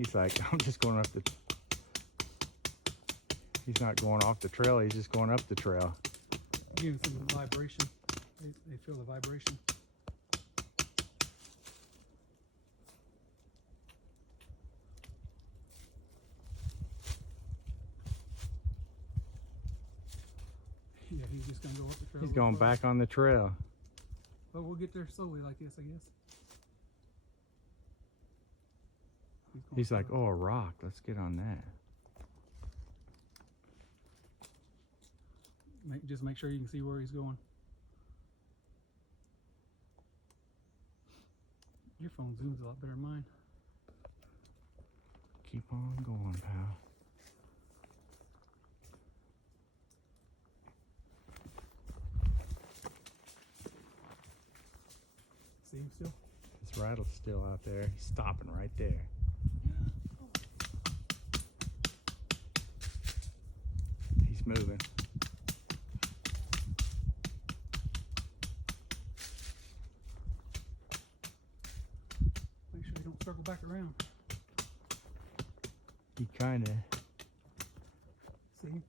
He's like, I'm just going up the... He's not going off the trail, he's just going up the trail. Give them some vibration. They feel the vibration. Yeah, he's just gonna go up the trail. He's going back on the trail. But we'll get there slowly like this, I guess. He's like, oh, a rock. Let's get on that. Just make sure you can see where he's going. Your phone zooms a lot better than mine. Keep on going, pal. See him still? This rattle's still out there. He's stopping right there. He's moving. Make sure you don't circle back around. He kind of... See?